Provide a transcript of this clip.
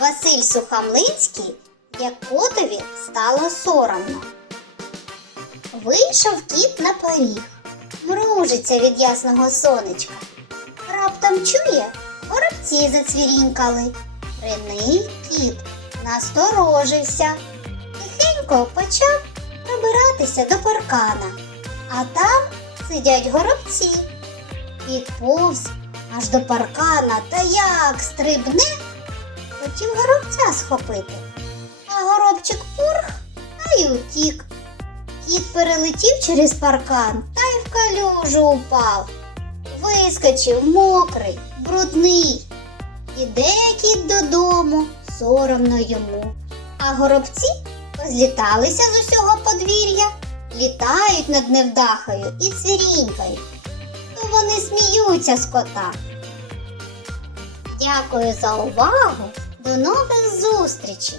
Василь Сухамлинський, як котові стало соромно. Вийшов кіт на поріг, мружиться від ясного сонечка. Раптом чує, горобці зацвірінькали. Рений кіт насторожився, тихенько почав пробиратися до паркана, а там сидять горобці. Підповз аж до паркана та як стрибне, хотів горобця схопити. А горобчик пурх та й утік. Кіт перелетів через паркан та й в калюжу упав. Вискочив мокрий, брудний. Іде кіт додому, соромно йому. А горобці позліталися з усього подвір'я, літають над невдахою і цвірінькають. То вони сміються з кота. Дякую за увагу. До нових зустрічей!